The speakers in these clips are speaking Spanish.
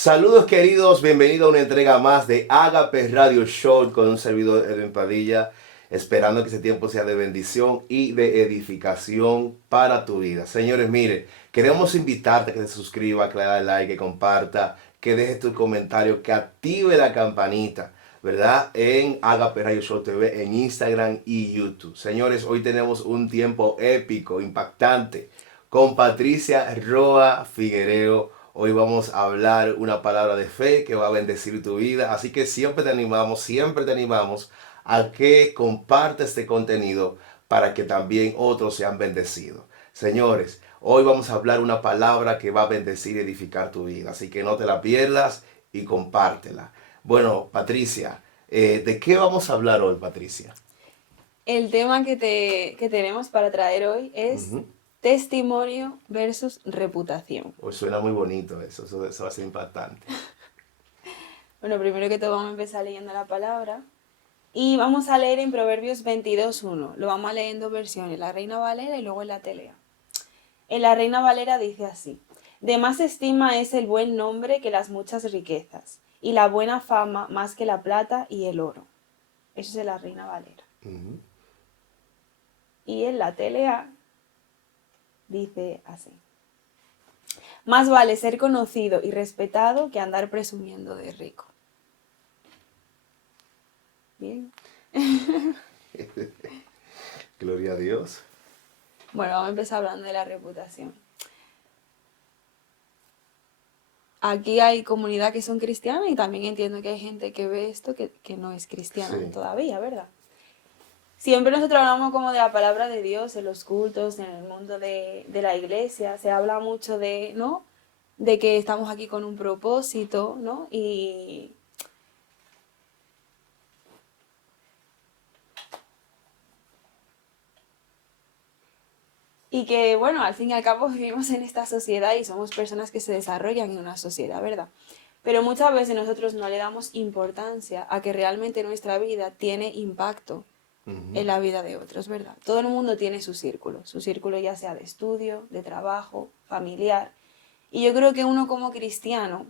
Saludos queridos, bienvenido a una entrega más de Agape Radio Show con un servidor Edwin Padilla, esperando que ese tiempo sea de bendición y de edificación para tu vida. Señores, mire, queremos invitarte a que se suscriba, que le dé like, que comparta, que deje tu comentario, que active la campanita, ¿verdad? En Agape Radio Show TV, en Instagram y YouTube. Señores, hoy tenemos un tiempo épico, impactante, con Patricia Roa Figuereo. Hoy vamos a hablar una palabra de fe que va a bendecir tu vida. Así que siempre te animamos a que compartas este contenido para que también otros sean bendecidos. Señores, hoy vamos a hablar una palabra que va a bendecir y edificar tu vida. Así que no te la pierdas y compártela. Bueno, Patricia, ¿de qué vamos a hablar hoy, Patricia? El tema que tenemos para traer hoy es Ujú. testimonio versus reputación. Pues suena muy bonito eso va a ser impactante. Bueno, primero que todo vamos a empezar leyendo la palabra y vamos a leer en Proverbios 22:1. Lo vamos a leer en dos versiones, la Reina Valera y luego en la Telea. En la Reina Valera dice así: de más estima es el buen nombre que las muchas riquezas, y la buena fama más que la plata y el oro. Eso es en la Reina Valera. Ujú. Y en la Telea dice así: más vale ser conocido y respetado que andar presumiendo de rico. Bien. Gloria a Dios. Bueno, vamos a empezar hablando de la reputación. Aquí hay comunidad que son cristianas y también entiendo que hay gente que ve esto que no es cristiana Sí. todavía, ¿verdad? Siempre nosotros hablamos como de la palabra de Dios en los cultos, en el mundo de la iglesia. Se habla mucho de, ¿no? De que estamos aquí con un propósito, ¿no? Y que, bueno, al fin y al cabo vivimos en esta sociedad y somos personas que se desarrollan en una sociedad, ¿verdad? Pero muchas veces nosotros no le damos importancia a que realmente nuestra vida tiene impacto Ujú. en la vida de otros, ¿verdad? Todo el mundo tiene su círculo ya sea de estudio, de trabajo, familiar. Y yo creo que uno como cristiano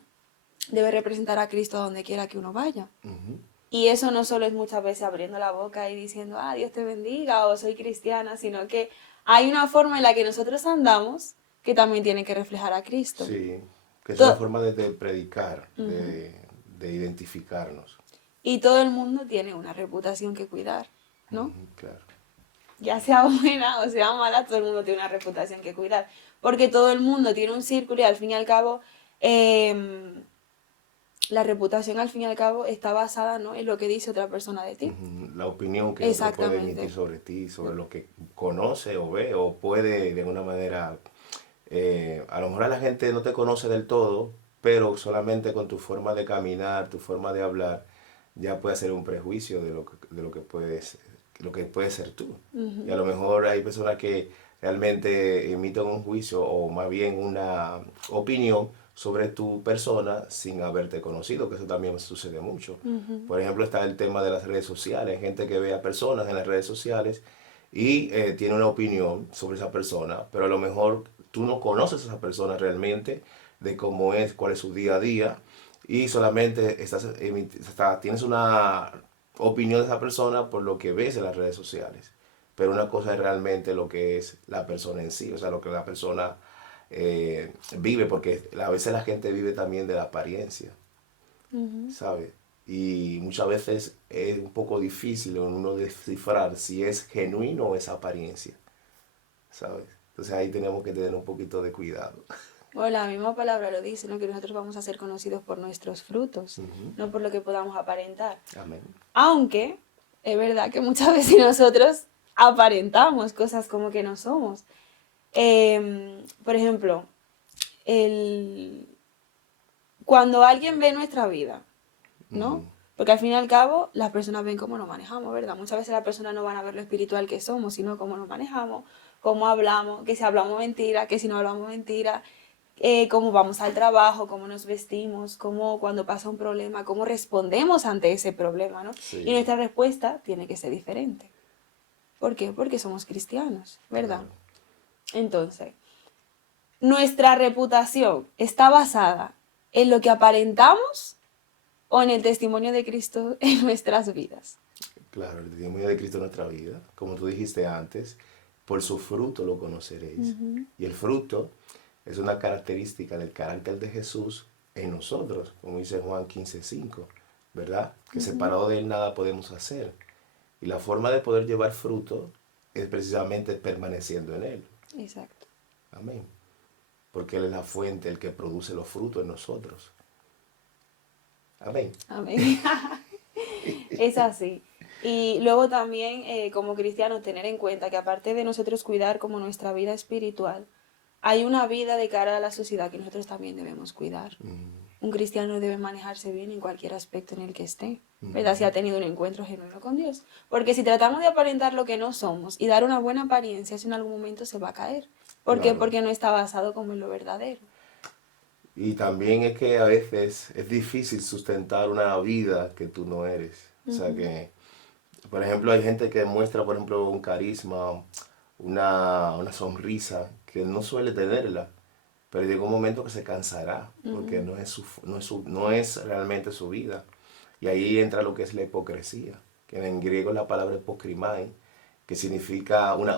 debe representar a Cristo donde quiera que uno vaya. Ujú. Y eso no solo es muchas veces abriendo la boca y diciendo, ah, Dios te bendiga o soy cristiana, sino que hay una forma en la que nosotros andamos que también tiene que reflejar a Cristo. Sí, que es una To- forma de predicar, Ujú. de identificarnos. Y todo el mundo tiene una reputación que cuidar, ¿no? Ujú, claro. Ya sea buena o sea mala, todo el mundo tiene una reputación que cuidar. Porque todo el mundo tiene un círculo y al fin y al cabo, la reputación al fin y al cabo está basada, ¿no?, en lo que dice otra persona de ti. Ujú. La opinión que otro puede emitir Exactamente. sobre ti, sobre lo que conoce o ve o puede de alguna manera, a lo mejor la gente no te conoce del todo, pero solamente con tu forma de caminar, tu forma de hablar, ya puede hacer un prejuicio de lo que puedes ser tú. Y a Ujú. lo mejor hay personas que realmente emiten un juicio o más bien una opinión sobre tu persona sin haberte conocido, que eso también sucede mucho. Ujú. Por ejemplo, está el tema de las redes sociales. Hay gente que ve a personas en las redes sociales y tiene una opinión sobre esa persona, pero a lo mejor tú no conoces a esa persona realmente, de cómo es, cuál es su día a día, y solamente tienes una opinión de esa persona por lo que ves en las redes sociales. Pero una cosa es realmente lo que es la persona en sí, o sea, lo que la persona vive, porque a veces la gente vive también de la apariencia, Ujú. ¿sabes? Y muchas veces es un poco difícil uno descifrar si es genuino o es apariencia, ¿sabes? Entonces ahí tenemos que tener un poquito de cuidado. Bueno, la misma palabra lo dice, ¿no? Que nosotros vamos a ser conocidos por nuestros frutos, Ujú. no por lo que podamos aparentar. Amén. Aunque es verdad que muchas veces nosotros aparentamos cosas como que no somos. Por ejemplo, el... cuando alguien ve nuestra vida, Ujú. ¿no? Porque al fin y al cabo las personas ven cómo nos manejamos, ¿verdad? Muchas veces las personas no van a ver lo espiritual que somos, sino cómo nos manejamos, cómo hablamos, que si hablamos mentira, que si no hablamos mentira, cómo vamos al trabajo, cómo nos vestimos, cómo cuando pasa un problema, cómo respondemos ante ese problema, ¿no? Y Sí, nuestra respuesta tiene que ser diferente. ¿Por qué? Porque somos cristianos, ¿verdad? claro. Entonces, nuestra reputación está basada ¿En lo que aparentamos o en el testimonio de Cristo en nuestras vidas? Claro, el testimonio de Cristo en nuestra vida, como tú dijiste antes, por su fruto lo conoceréis. Ujú, Y el fruto es una característica del carácter de Jesús en nosotros, como dice Juan 15:5, ¿verdad? Que ujú. separado de Él nada podemos hacer. Y la forma de poder llevar fruto es precisamente permaneciendo en Él. Exacto. Amén. Porque Él es la fuente, el que produce los frutos en nosotros. Amén. Amén. Es así. Y luego también, como cristianos, tener en cuenta que aparte de nosotros cuidar como nuestra vida espiritual, hay una vida de cara a la sociedad que nosotros también debemos cuidar. Un cristiano debe manejarse bien en cualquier aspecto en el que esté, ¿verdad? Si ha tenido un encuentro genuino con Dios. Porque si tratamos de aparentar lo que no somos y dar una buena apariencia, eso en algún momento se va a caer. ¿Por qué? Claro. Porque no está basado como en lo verdadero. Y también es que a veces es difícil sustentar una vida que tú no eres. O sea Ujú, que, por ejemplo, hay gente que muestra, por ejemplo, un carisma, una sonrisa, que no suele tenerla, pero llega un momento que se cansará, porque ujú, no es realmente su vida. Y ahí entra lo que es la hipocresía, que en griego es la palabra hipokrimai, que significa un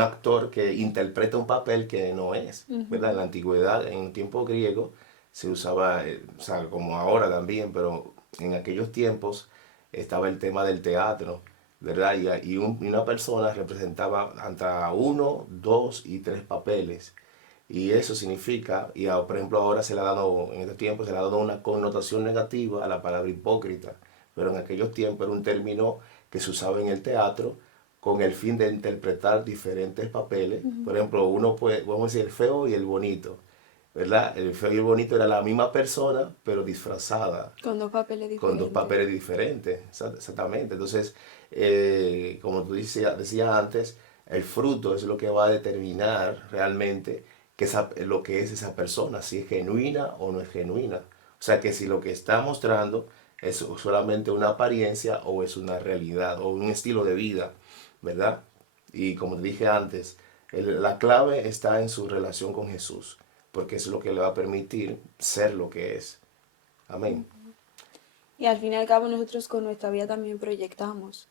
actor que interpreta un papel que no es, ¿verdad? En ujú. la antigüedad, en el tiempo griego, se usaba, o sea, como ahora también, pero en aquellos tiempos estaba el tema del teatro, ¿verdad? Y una persona representaba hasta uno, dos y tres papeles. Y eso significa, por ejemplo ahora se le ha dado, en estos tiempos se le ha dado una connotación negativa a la palabra hipócrita, pero en aquellos tiempos era un término que se usaba en el teatro con el fin de interpretar diferentes papeles. Por ejemplo, uno puede, vamos a decir, el feo y el bonito, ¿verdad? El feo y el bonito era la misma persona, pero disfrazada, Con dos papeles con dos diferentes. papeles diferentes, exactamente. Entonces, como tú decías antes, el fruto es lo que va a determinar realmente lo que es esa persona, si es genuina o no es genuina. O sea que si lo que está mostrando es solamente una apariencia o es una realidad o un estilo de vida, ¿verdad? Y como te dije antes, la clave está en su relación con Jesús, porque es lo que le va a permitir ser lo que es. Amén. Y al fin y al cabo nosotros con nuestra vida también proyectamos.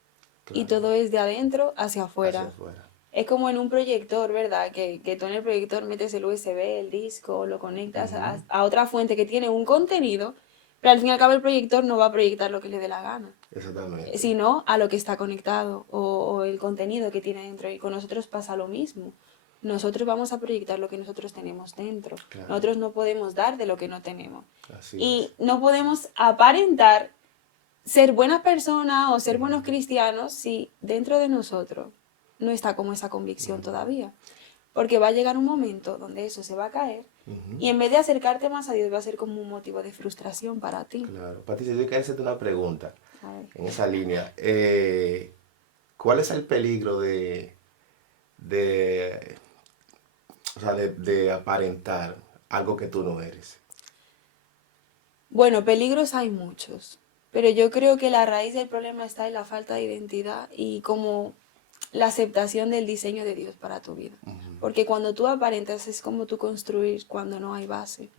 Y Claro, todo es de adentro hacia hacia afuera. afuera. Es como en un proyector, ¿verdad? Que tú en el proyector metes el USB, el disco, lo conectas Ujú. a otra fuente que tiene un contenido, pero al fin y al cabo el proyector no va a proyectar lo que le dé la gana, Exactamente. sino a lo que está conectado o el contenido que tiene dentro. Y con nosotros pasa lo mismo. Nosotros vamos a proyectar lo que nosotros tenemos dentro. Claro, Nosotros no podemos dar de lo que no tenemos. así es. Y no podemos aparentar ser buena persona o ser buenos cristianos si dentro de nosotros no está como esa convicción todavía. Porque va a llegar un momento donde eso se va a caer Ujú. y en vez de acercarte más a Dios va a ser como un motivo de frustración para ti. Claro. Patricia, yo quiero hacerte una pregunta A ver. en esa línea. ¿Cuál es el peligro de, o sea, de aparentar algo que tú no eres? Bueno, peligros hay muchos, pero yo creo que la raíz del problema está en la falta de identidad y como la aceptación del diseño de Dios para tu vida. Porque cuando tú aparentas es como tú construir cuando no hay base.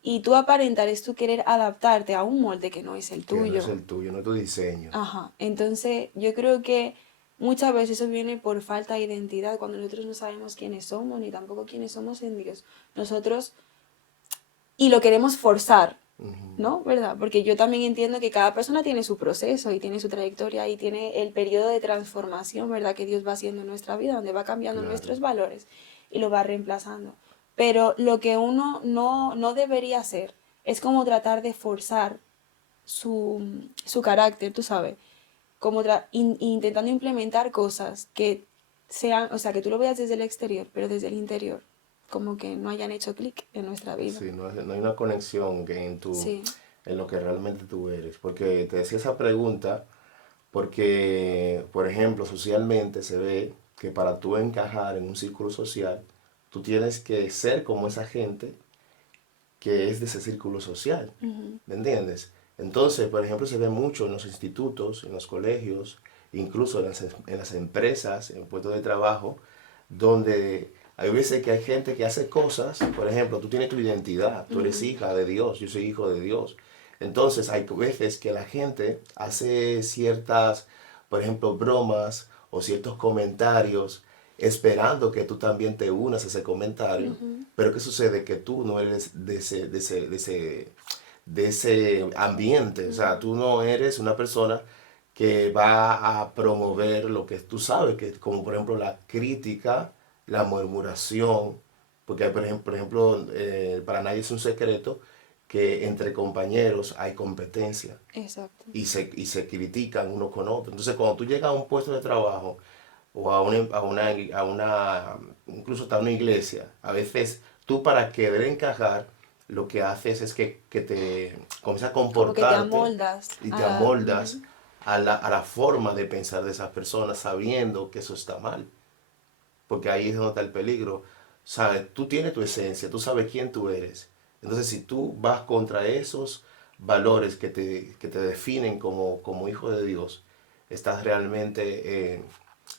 Y tú aparentar es tú querer adaptarte a un molde que no es el Que no es tuyo. el tuyo, no es tu diseño. Ajá. Entonces, yo creo que muchas veces eso viene por falta de identidad, cuando nosotros no sabemos quiénes somos, ni tampoco quiénes somos en Dios. Nosotros, y lo queremos forzar, Ujú. ¿no? ¿Verdad? Porque yo también entiendo que cada persona tiene su proceso y tiene su trayectoria y tiene el periodo de transformación, ¿verdad? Que Dios va haciendo en nuestra vida, donde va cambiando Claro. nuestros valores y lo va reemplazando. Pero lo que uno no debería hacer es como tratar de forzar su carácter, tú sabes, como intentando implementar cosas que sean, o sea, que tú lo veas desde el exterior, pero desde el interior, como que no hayan hecho clic en nuestra vida. Sí, no hay una conexión Sí. en lo que realmente tú eres. Porque te decía esa pregunta, porque, por ejemplo, socialmente se ve que para tú encajar en un círculo social, tú tienes que ser como esa gente que es de ese círculo social. Ujú, ¿Me entiendes? Entonces, por ejemplo, se ve mucho en los institutos, en los colegios, incluso en las empresas, en puestos de trabajo, donde Hay veces que hay gente que hace cosas, por ejemplo, tú tienes tu identidad, tú eres hija de Dios, yo soy hijo de Dios. Entonces hay veces que la gente hace ciertas, por ejemplo, bromas o ciertos comentarios esperando que tú también te unas a ese comentario. Pero ¿qué sucede? Que tú no eres de ese ambiente. O sea, tú no eres una persona que va a promover lo que tú sabes, que como por ejemplo la crítica, la murmuración, porque por ejemplo, para nadie es un secreto que entre compañeros hay competencia Exacto. y se critican uno con otro. Entonces, cuando tú llegas a un puesto de trabajo o incluso hasta una iglesia, a veces tú para querer encajar, lo que haces es que te comienzas a Como que te comportarte amoldas y te a... amoldas a la forma de pensar de esas personas sabiendo que eso está mal. Porque ahí es donde está el peligro. ¿Sabes? Tú tienes tu esencia, tú sabes quién tú eres. Entonces, si tú vas contra esos valores que te definen como hijo de Dios, estás realmente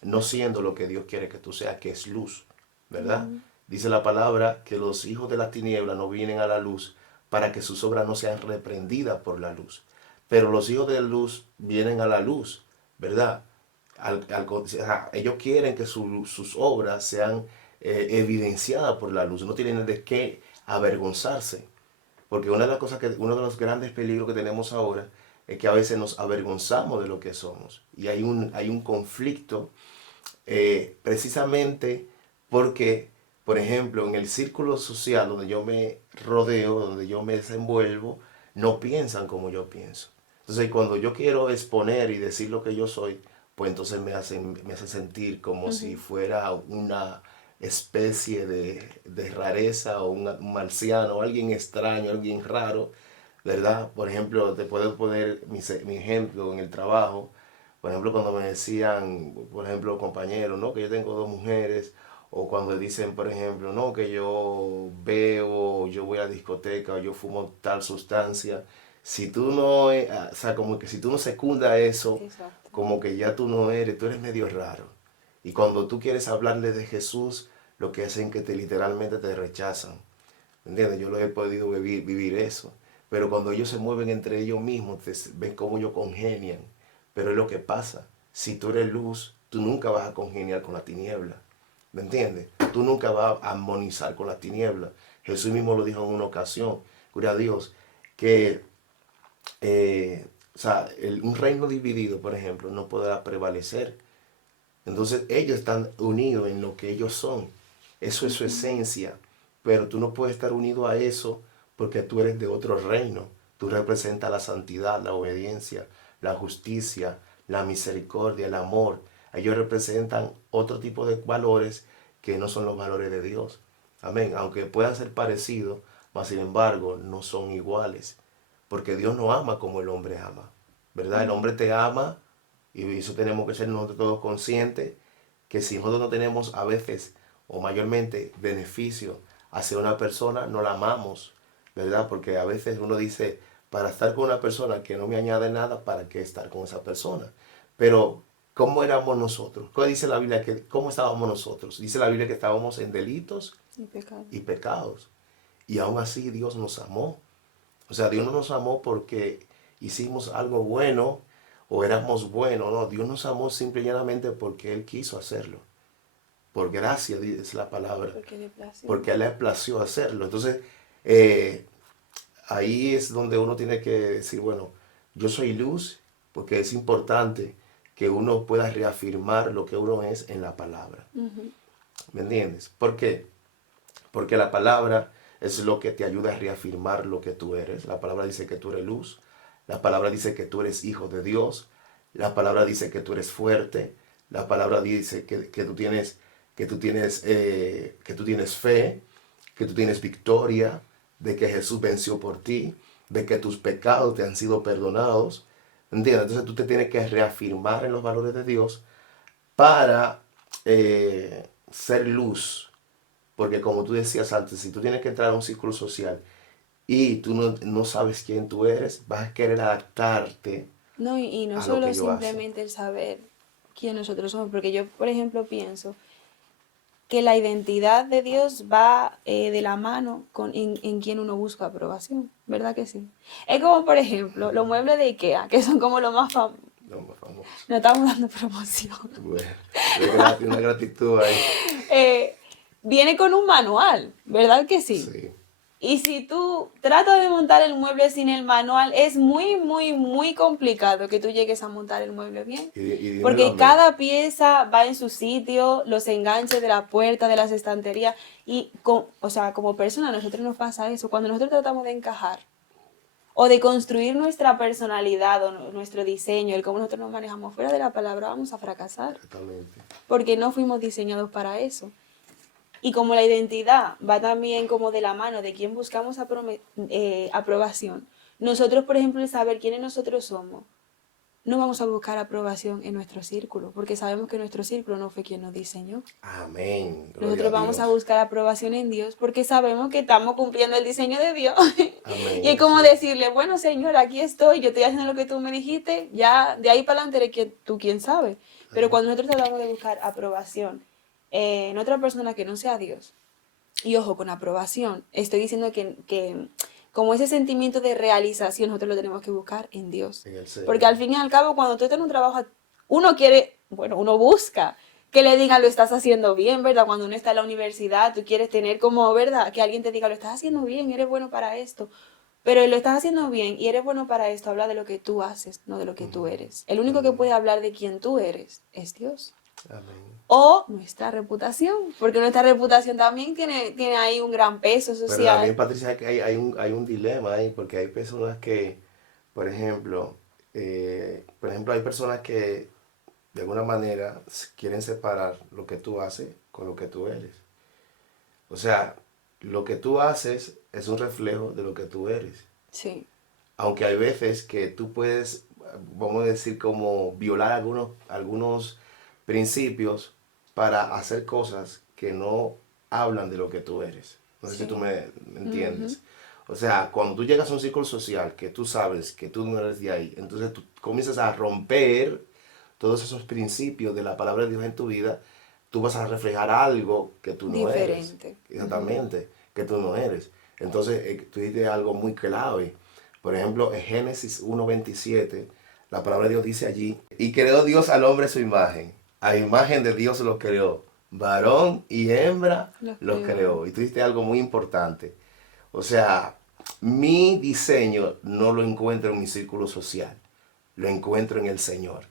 no siendo lo que Dios quiere que tú seas, que es luz, ¿verdad? Dice la palabra que los hijos de las tinieblas no vienen a la luz para que sus obras no sean reprendidas por la luz. Pero los hijos de la luz vienen a la luz, ¿verdad? O sea, ellos quieren que sus obras sean evidenciadas por la luz, no tienen de qué avergonzarse. Porque una de las cosas uno de los grandes peligros que tenemos ahora es que a veces nos avergonzamos de lo que somos. Y hay un conflicto precisamente porque, por ejemplo, en el círculo social donde yo me rodeo, donde yo me desenvuelvo, no piensan como yo pienso. Entonces, cuando yo quiero exponer y decir lo que yo soy, pues entonces me hace sentir como si fuera una especie de rareza o un marciano, alguien extraño, alguien raro, ¿verdad? Por ejemplo, te puedo poner mi ejemplo en el trabajo. Por ejemplo, cuando me decían, por ejemplo, compañeros, ¿no? Que yo tengo dos mujeres, o cuando dicen, por ejemplo, no, que yo bebo, yo voy a discoteca, o yo fumo tal sustancia. Si tú no, o sea, como que si tú no secundas eso, Exacto. como que ya tú eres medio raro. Y cuando tú quieres hablarle de Jesús, lo que hacen es que literalmente te rechazan. ¿Entiendes? Yo lo he podido vivir eso. Pero cuando ellos se mueven entre ellos mismos, ven cómo ellos congenian. Pero es lo que pasa. Si tú eres luz, tú nunca vas a congeniar con la tiniebla. ¿Me entiendes? Tú nunca vas a armonizar con la tiniebla. Jesús mismo lo dijo en una ocasión, gloria a Dios, que o sea, un reino dividido, por ejemplo, no podrá prevalecer. Entonces ellos están unidos en lo que ellos son. Eso es su esencia. Pero tú no puedes estar unido a eso porque tú eres de otro reino. Tú representas la santidad, la obediencia, la justicia, la misericordia, el amor. Ellos representan otro tipo de valores que no son los valores de Dios. Amén. Aunque puedan ser parecidos, mas sin embargo no son iguales. Porque Dios no ama como el hombre ama. ¿Verdad? El hombre te ama y eso tenemos que ser nosotros todos conscientes que si nosotros no tenemos a veces o mayormente beneficio hacia una persona, no la amamos, ¿verdad? Porque a veces uno dice, para estar con una persona que no me añade nada, ¿para qué estar con esa persona? Pero, ¿cómo éramos nosotros? ¿Qué dice la Biblia? ¿Cómo estábamos nosotros? Dice la Biblia que estábamos en delitos Y pecado. y pecados. Y aún así Dios nos amó. O sea, Dios no nos amó porque hicimos algo bueno o éramos buenos. No, Dios nos amó simple y llanamente porque Él quiso hacerlo. Por gracia, dice la palabra. Porque le plació. Porque a Él le plació hacerlo. Entonces, eh, ahí es donde uno tiene que decir, bueno, yo soy luz, porque es importante que uno pueda reafirmar lo que uno es en la palabra. ¿Me entiendes? ¿Por qué? Porque la palabra es lo que te ayuda a reafirmar lo que tú eres. La palabra dice que tú eres luz. La palabra dice que tú eres hijo de Dios. La palabra dice que tú eres fuerte. La palabra dice que tú tienes fe, que tú tienes victoria, de que Jesús venció por ti, de que tus pecados te han sido perdonados. ¿Entiendes? Entonces tú te tienes que reafirmar en los valores de Dios para ser luz. Porque como tú decías antes, si tú tienes que entrar a un círculo social y tú no sabes quién tú eres, vas a querer adaptarte No, y no a lo que solo ellos hacen. simplemente el saber quién nosotros somos, porque yo, por ejemplo, pienso que la identidad de Dios va de la mano en quien uno busca aprobación, ¿verdad que sí? Es como, por ejemplo, los muebles de IKEA, que son como los más famosos. Lo más famoso. No estamos dando promoción. Bueno, una gratitud ahí. Eh, Viene con un manual, ¿verdad que sí? Sí. Y si tú tratas de montar el mueble sin el manual, es muy, muy, muy complicado que tú llegues a montar el mueble bien. Y dímelo a Porque mí. cada pieza va en su sitio, los enganches de la puerta, de las estanterías. Y, o sea, como persona, a nosotros nos pasa eso. Cuando nosotros tratamos de encajar o de construir nuestra personalidad o nuestro diseño, el cómo nosotros nos manejamos fuera de la palabra, vamos a fracasar. Exactamente. Porque no fuimos diseñados para eso. Y como la identidad va también como de la mano de quien buscamos aprobación, nosotros, por ejemplo, el saber quiénes nosotros somos, no vamos a buscar aprobación en nuestro círculo, porque sabemos que nuestro círculo no fue quien nos diseñó. Amén. Gloria Nosotros a vamos a Dios. buscar aprobación en Dios porque sabemos que estamos cumpliendo el diseño de Dios. Amén. Y es como Sí. decirle, bueno, Señor, aquí estoy, yo estoy haciendo lo que tú me dijiste, ya de ahí para adelante eres tú quien sabe. Pero cuando nosotros tratamos de buscar aprobación en otra persona que no sea Dios, y ojo, con aprobación, estoy diciendo que como ese sentimiento de realización nosotros lo tenemos que buscar en Dios. En el Señor. Porque al fin y al cabo, cuando tú estás en un trabajo, uno quiere, bueno, uno busca que le digan lo estás haciendo bien, ¿verdad? Cuando uno está en la universidad, tú quieres tener como, ¿verdad? Que alguien te diga lo estás haciendo bien, eres bueno para esto. Pero lo estás haciendo bien y eres bueno para esto, habla de lo que tú haces, no de lo que tú eres. El único que puede hablar de quién tú eres es Dios. Amén. O nuestra reputación, porque nuestra reputación también tiene ahí un gran peso Pero social. también, Patricia, que hay un dilema ahí, porque hay personas que, por ejemplo, hay personas que de alguna manera quieren separar lo que tú haces con lo que tú eres. O sea, lo que tú haces es un reflejo de lo que tú eres. Sí, Aunque hay veces que tú puedes, vamos a decir, como violar algunos principios para hacer cosas que no hablan de lo que tú eres. No sé si tú sí. me entiendes. O sea, cuando tú llegas a un círculo social que tú sabes que tú no eres de ahí, entonces tú comienzas a romper todos esos principios de la palabra de Dios en tu vida, tú vas a reflejar algo que tú no eres. Diferente. Exactamente, que tú no eres. Entonces, tú dices algo muy clave. Por ejemplo, en Génesis 1:27, la palabra de Dios dice allí, y creó Dios al hombre a su imagen. A imagen de Dios lo creó. Varón y hembra Los los creo. creó. Y tú dijiste algo muy importante. O sea, mi diseño no lo encuentro en mi círculo social. Lo encuentro en el Señor. Ni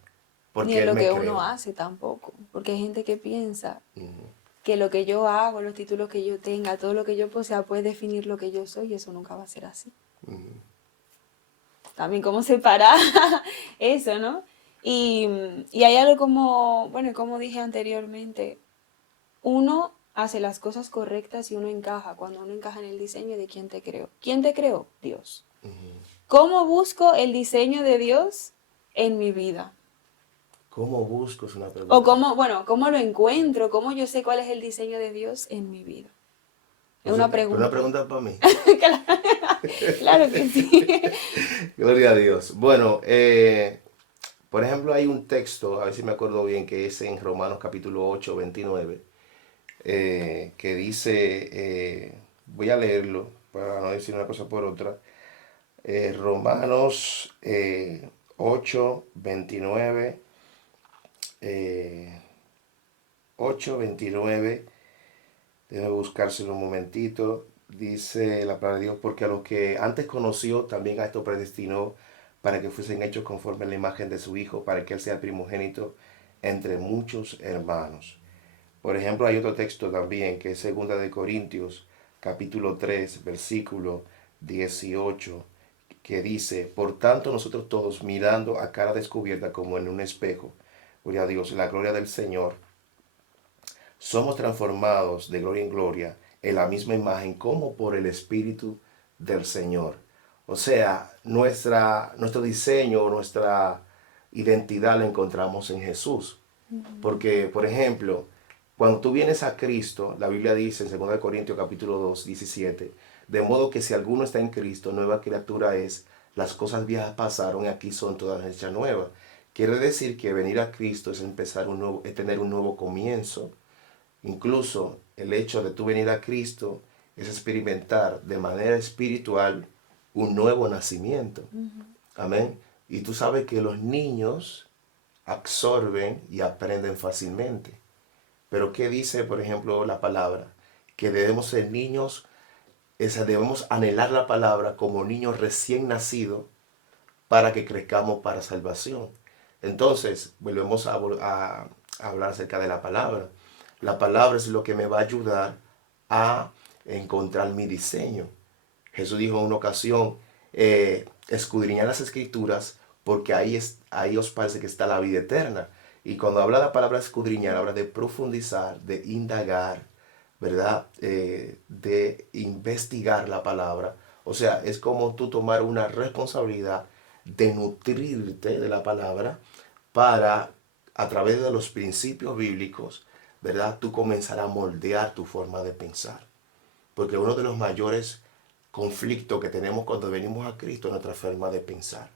Porque en Él lo me que uno creó. hace tampoco. Porque hay gente que piensa Ujú, que lo que yo hago, los títulos que yo tenga, todo lo que yo posea puede definir lo que yo soy y eso nunca va a ser así. ujú. También cómo separar eso, ¿no? Y, y hay algo como, bueno, como dije anteriormente, uno hace las cosas correctas y uno encaja cuando uno encaja en el diseño de quién te creó. ¿Quién te creó? Dios. ¿Cómo busco el diseño de Dios en mi vida? ¿Cómo busco? Es una O pregunta. cómo, bueno, cómo lo encuentro, cómo yo sé cuál es el diseño de Dios en mi vida. Es una Pero una pregunta. pregunta para mí. Claro que sí. Gloria a Dios. Bueno, por ejemplo, hay un texto, a ver si me acuerdo bien, que es en Romanos capítulo 8:29, que dice, voy a leerlo para no decir una cosa por otra. Romanos 8:29, eh, 8:29, déjame buscárselo un momentito. Dice la palabra de Dios, porque a los que antes conoció, también a esto predestinó para que fuesen hechos conforme a la imagen de su Hijo, para que Él sea primogénito entre muchos hermanos. Por ejemplo, hay otro texto también, que es 2 de Corintios, capítulo 3 versículo 18, que dice, por tanto nosotros todos mirando a cara descubierta como en un espejo, gloria a Dios, la gloria del Señor, somos transformados de gloria en gloria en la misma imagen como por el Espíritu del Señor. O sea, nuestro diseño, nuestra identidad la encontramos en Jesús. Porque, por ejemplo, cuando tú vienes a Cristo, la Biblia dice en 2 Corintios capítulo 2:17, de modo que si alguno está en Cristo, nueva criatura es, las cosas viejas pasaron y aquí son todas hechas nuevas. Quiere decir que venir a Cristo es empezar es tener un nuevo comienzo, Incluso el hecho de tú venir a Cristo es experimentar de manera espiritual un nuevo nacimiento. Amén. Y tú sabes que los niños absorben y aprenden fácilmente. Pero ¿qué dice, por ejemplo, la palabra? Que debemos ser niños, debemos anhelar la palabra como niños recién nacidos para que crezcamos para salvación. Entonces, volvemos a hablar acerca de la palabra. La palabra es lo que me va a ayudar a encontrar mi diseño. Jesús dijo en una ocasión, escudriñad las escrituras porque ahí os parece que está la vida eterna. Y cuando habla la palabra escudriñar, habla de profundizar, de indagar, ¿verdad? De investigar la palabra. O sea, es como tú tomar una responsabilidad de nutrirte de la palabra para, a través de los principios bíblicos, ¿verdad? Tú comenzar a moldear tu forma de pensar. Porque uno de los mayores conflictos que tenemos cuando venimos a Cristo es nuestra forma de pensar.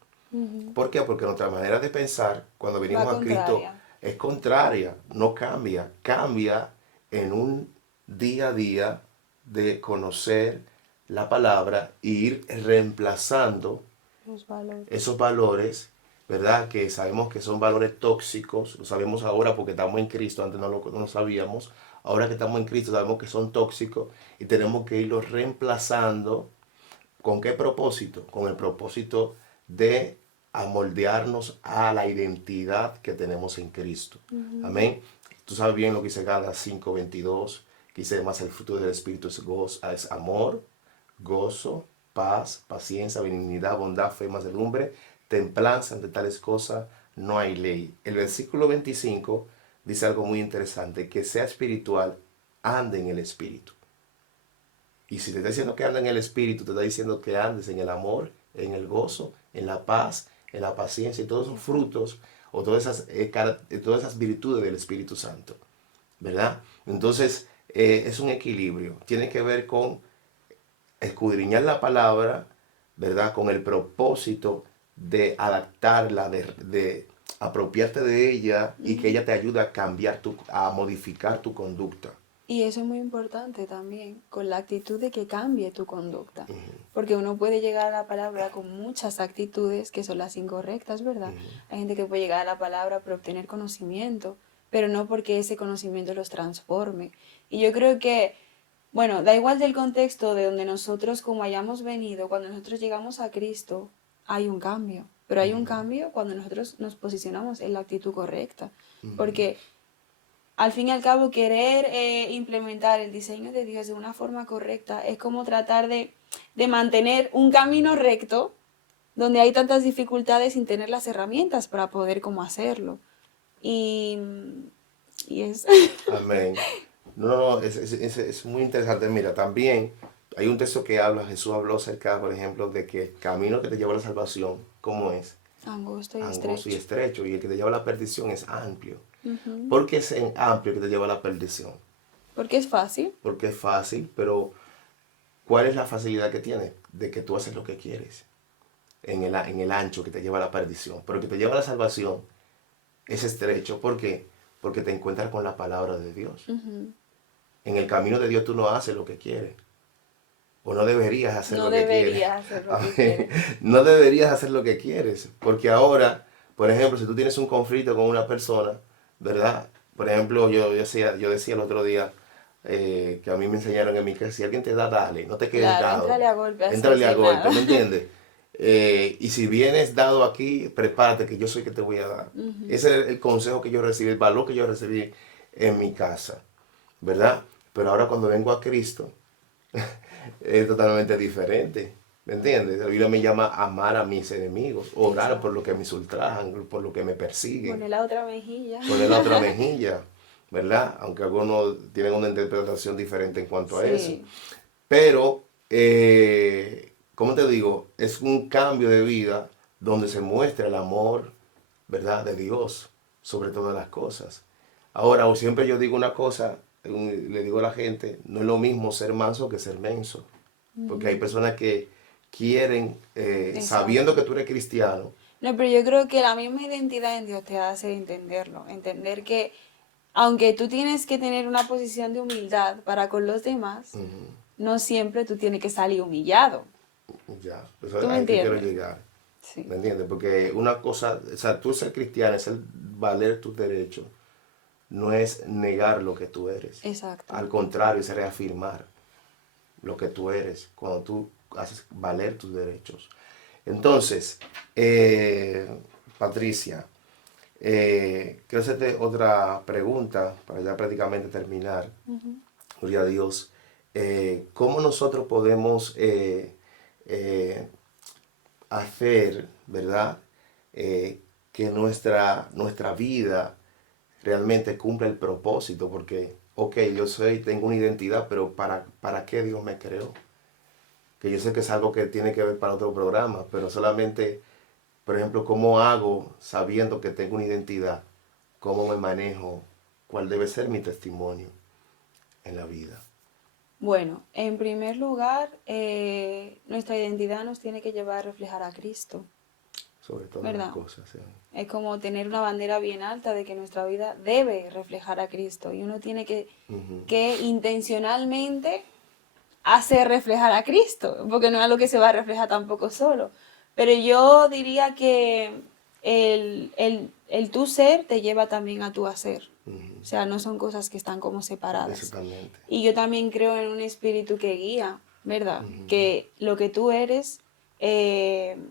¿Por qué? Porque nuestra manera de pensar cuando Va venimos a Cristo contraria. es contraria, no cambia. Cambia en un día a día de conocer la palabra e ir reemplazando Los valores. esos valores, ¿verdad? Que sabemos que son valores tóxicos, lo sabemos ahora porque estamos en Cristo, antes no lo sabíamos, ahora que estamos en Cristo sabemos que son tóxicos y tenemos que irlos reemplazando. ¿Con qué propósito? Con el propósito de amoldearnos a la identidad que tenemos en Cristo. Amén. Tú sabes bien lo que dice Gálatas 5:22, que dice además el fruto del Espíritu es amor, gozo, paz, paciencia, benignidad, bondad, fe, mansedumbre, templanza. Ante tales cosas no hay ley. El versículo 25 dice algo muy interesante, que sea espiritual, ande en el Espíritu. Y si te está diciendo que anda en el Espíritu, te está diciendo que andes en el amor, en el gozo, en la paz, en la paciencia y todos esos frutos o todas esas virtudes del Espíritu Santo, ¿verdad? Entonces, es un equilibrio. Tiene que ver con escudriñar la palabra, ¿verdad? Con el propósito de adaptarla, de apropiarte de ella y que ella te ayude a cambiar a modificar tu conducta. Y eso es muy importante también, con la actitud de que cambie tu conducta. Porque uno puede llegar a la palabra con muchas actitudes que son las incorrectas, ¿verdad? Hay gente que puede llegar a la palabra por obtener conocimiento, pero no porque ese conocimiento los transforme. Y yo creo que, bueno, da igual del contexto de donde nosotros como hayamos venido, cuando nosotros llegamos a Cristo, hay un cambio. Pero hay un cambio cuando nosotros nos posicionamos en la actitud correcta. Porque al fin y al cabo, querer implementar el diseño de Dios de una forma correcta es como tratar de mantener un camino recto donde hay tantas dificultades sin tener las herramientas para poder como hacerlo. Y, y es... Amén. No, es muy interesante. Mira, también hay un texto que habla, Jesús habló acerca, por ejemplo, de que el camino que te lleva a la salvación, ¿cómo es? Angosto y Angosto y estrecho. estrecho, y el que te lleva a la perdición es amplio. ¿Por qué es en amplio que te lleva a la perdición? Porque es fácil. Porque es fácil, pero ¿cuál es la facilidad que tiene? De que tú haces lo que quieres en el ancho que te lleva a la perdición. Pero el que te lleva a la salvación es estrecho. ¿Por qué? Porque te encuentras con la palabra de Dios. En el camino de Dios tú no haces lo que quieres. O no deberías hacer No lo que quieres. deberías hacer lo que quieres. No deberías hacer lo que quieres. Porque ahora, por ejemplo, si tú tienes un conflicto con una persona, ¿verdad? Por ejemplo, yo decía el otro día que a mí me enseñaron en mi casa, si alguien te da, dale, no te quedes Claro, dado. éntrale a golpe, así Éntrale a sin golpe, nada. ¿me entiendes? Y si vienes dado aquí, prepárate que yo soy que te voy a dar. Ese es el consejo que yo recibí, el valor que yo recibí en mi casa, ¿verdad? Pero ahora cuando vengo a Cristo, es totalmente diferente. ¿Me entiendes? La Biblia me llama a amar a mis enemigos, orar Exacto. por lo que me ultrajan, por lo que me persiguen, Poner la otra mejilla. poner la otra mejilla, ¿verdad? Aunque algunos tienen una interpretación diferente en cuanto a eso. Sí. Pero, ¿cómo te digo? Es un cambio de vida donde se muestra el amor, ¿verdad? De Dios sobre todas las cosas. Ahora, o siempre yo digo una cosa, le digo a la gente, no es lo mismo ser manso que ser menso. Porque hay personas que quieren, sabiendo Exacto. que tú eres cristiano, No, pero yo creo que la misma identidad en Dios te hace entenderlo. Entender que aunque tú tienes que tener una posición de humildad para con los demás, no siempre tú tienes que salir humillado. Ya, pues ¿Tú me ahí que quiero entiendes? llegar. Sí, ¿Me entiendes? Porque una cosa, o sea, tú ser cristiano es el valer tus derechos, no es negar lo que tú eres. exacto. Al contrario, es reafirmar lo que tú eres cuando tú haces valer tus derechos. Entonces, Patricia, quiero hacerte otra pregunta para ya prácticamente terminar. Gloria a Dios. ¿Cómo nosotros podemos hacer, ¿verdad? Que nuestra vida realmente cumpla el propósito? Porque, ok, tengo una identidad, pero ¿para qué Dios me creó? Que yo sé que es algo que tiene que ver para otro programa, pero solamente, por ejemplo, ¿cómo hago sabiendo que tengo una identidad? ¿Cómo me manejo? ¿Cuál debe ser mi testimonio en la vida? Bueno, en primer lugar, nuestra identidad nos tiene que llevar a reflejar a Cristo, Sobre todas las ¿verdad? cosas. ¿Sí? Es como tener una bandera bien alta de que nuestra vida debe reflejar a Cristo y uno tiene Ujú. que intencionalmente hacer reflejar a Cristo, porque no es algo que se va a reflejar tampoco solo. Pero yo diría que el tu ser te lleva también a tu hacer. O sea, no son cosas que están como separadas. Exactamente. Y yo también creo en un espíritu que guía, ¿verdad? Que lo que tú eres,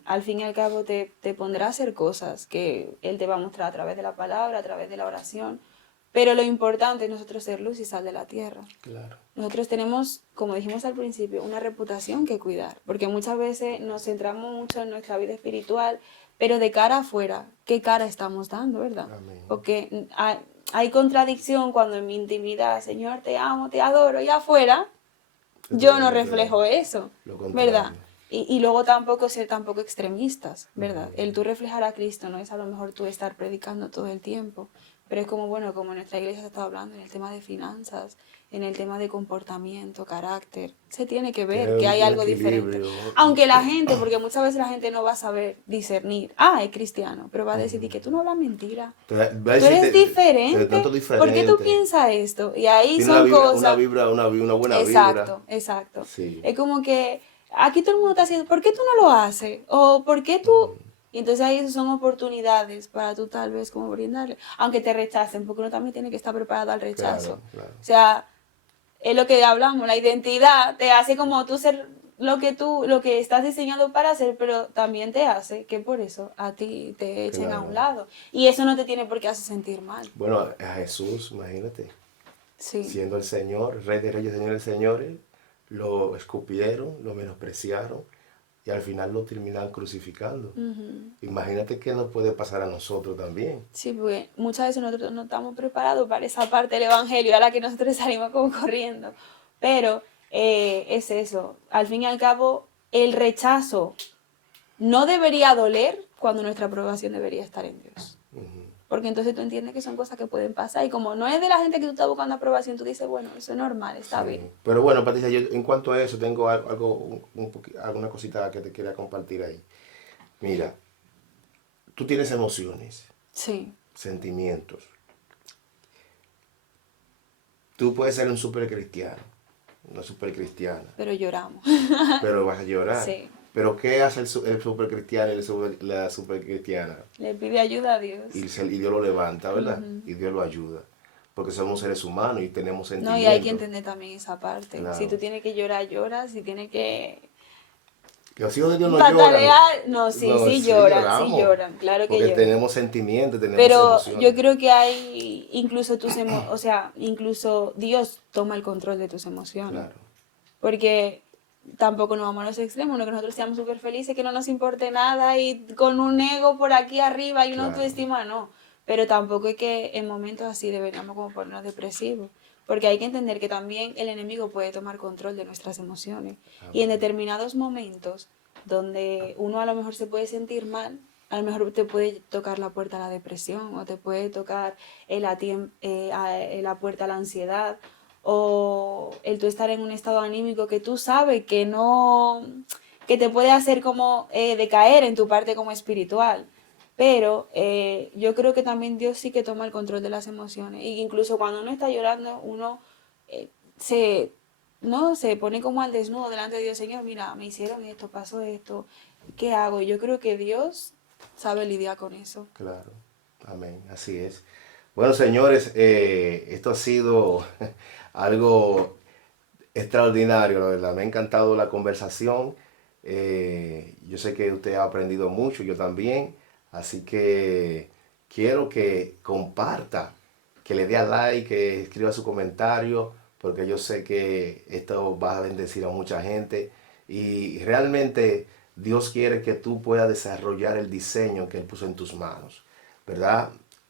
al fin y al cabo te pondrá a hacer cosas que Él te va a mostrar a través de la palabra, a través de la oración. Pero lo importante es nosotros ser luz y sal de la tierra. Claro. Nosotros tenemos, como dijimos al principio, una reputación que cuidar, porque muchas veces nos centramos mucho en nuestra vida espiritual, pero de cara afuera, ¿qué cara estamos dando, verdad? Amén. Porque hay contradicción cuando en mi intimidad, Señor, te amo, te adoro, y afuera yo no reflejo eso, Lo ¿verdad? contrario. Y luego tampoco ser tampoco extremistas, ¿verdad? El tú reflejar a Cristo no es a lo mejor tú estar predicando todo el tiempo, pero es como, bueno, como en nuestra iglesia se está hablando en el tema de finanzas, en el tema de comportamiento, carácter, se tiene que ver que hay Un algo diferente. equilibrio. Aunque la gente, porque muchas veces la gente no va a saber discernir, es cristiano, pero va a decidir que tú no hablas mentira, Va a tú decir, eres te diferente, trato ¿por qué tú diferente. piensas esto? Y ahí Tiene son una cosas. vibra, una buena vibra. Exacto, exacto. Sí. Es como que aquí todo el mundo está haciendo, ¿por qué tú no lo haces? O ¿por qué tú? Y entonces ahí son oportunidades para tú tal vez como brindarle, aunque te rechacen, porque uno también tiene que estar preparado al rechazo. Claro, claro. O sea, es lo que hablamos, la identidad te hace como tú ser lo que estás diseñado para hacer, pero también te hace que por eso a ti te echen a un Claro. lado. Y eso no te tiene por qué hacer sentir mal. Bueno, a Jesús, imagínate, Sí. siendo el Señor, Rey de Reyes, Señor de Señores, lo escupieron, lo menospreciaron y al final lo terminan crucificando. Imagínate qué nos puede pasar a nosotros también. Sí, porque muchas veces nosotros no estamos preparados para esa parte del evangelio a la que nosotros salimos como corriendo. Pero es eso. Al fin y al cabo, el rechazo no debería doler cuando nuestra aprobación debería estar en Dios. Porque entonces tú entiendes que son cosas que pueden pasar. Y como no es de la gente que tú estás buscando aprobación, tú dices, bueno, eso es normal, está bien. Sí. Pero bueno, Patricia, yo en cuanto a eso tengo algo, alguna cosita que te quería compartir ahí. Mira, tú tienes emociones, Sí, sentimientos. Tú puedes ser un super cristiano, una super cristiana, pero lloramos. pero vas a llorar. Sí. Pero ¿qué hace el super cristiano y la super cristiana? Le pide ayuda a Dios. Y Dios lo levanta, ¿verdad? Y Dios lo ayuda. Porque somos seres humanos y tenemos No, y hay que sentimientos. entender también esa parte. Si Claro. tú tienes que llorar, lloras. Si tienes que Que los hijos de Dios no lloran. patalear, no, sí, No, sí sí lloran, sí lloramos. lloran, claro que Porque lloran. tenemos sentimientos, tenemos Pero yo emociones. creo que hay incluso o sea, incluso Dios toma el control de tus emociones. Claro. Porque tampoco nos vamos a los extremos, no que nosotros seamos súper felices, que no nos importe nada y con un ego por aquí arriba y una Claro. autoestima, no. Pero tampoco es que en momentos así deberíamos como ponernos depresivos. Porque hay que entender que también el enemigo puede tomar control de nuestras emociones. Y en determinados momentos donde uno a lo mejor se puede sentir mal, a lo mejor te puede tocar la puerta a la depresión o te puede tocar la puerta a la ansiedad o el tú estar en un estado anímico que tú sabes que no, que te puede hacer como decaer en tu parte como espiritual. Pero yo creo que también Dios sí que toma el control de las emociones. Y incluso cuando uno está llorando, uno eh, se, no, se pone como al desnudo delante de Dios. Señor, mira, me hicieron esto, pasó esto, ¿qué hago? Y yo creo que Dios sabe lidiar con eso. Claro, amén, así es. Bueno, señores, esto ha sido algo extraordinario, la verdad. Me ha encantado la conversación. Yo sé que usted ha aprendido mucho, yo también. Así que quiero que comparta, que le dé a like, que escriba su comentario, porque yo sé que esto va a bendecir a mucha gente. Y realmente Dios quiere que tú puedas desarrollar el diseño que Él puso en tus manos, ¿verdad?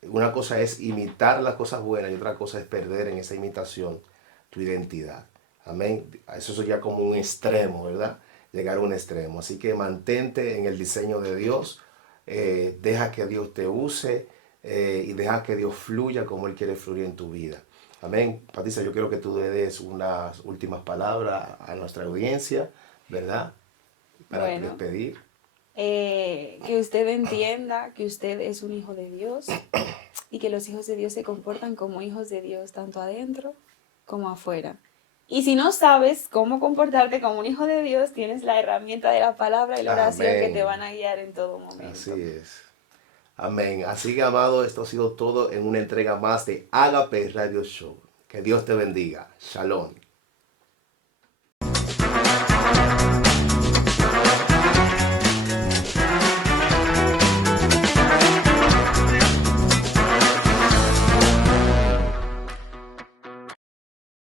Una cosa es imitar las cosas buenas y otra cosa es perder en esa imitación tu identidad. Amén. Eso sería como un extremo, ¿verdad? Llegar a un extremo. Así que mantente en el diseño de Dios. Deja que Dios te use y deja que Dios fluya como Él quiere fluir en tu vida. Amén. Patricia, yo quiero que tú le des unas últimas palabras a nuestra audiencia, ¿verdad? Para Bueno, despedir. que usted entienda que usted es un hijo de Dios y que los hijos de Dios se comportan como hijos de Dios, tanto adentro como afuera. Y si no sabes cómo comportarte como un hijo de Dios, tienes la herramienta de la palabra y la oración que te Amén. van a guiar en todo Así momento. es. Amén. Así que, amado, esto ha sido todo en una entrega más de Agape Radio Show. Que Dios te bendiga. Shalom.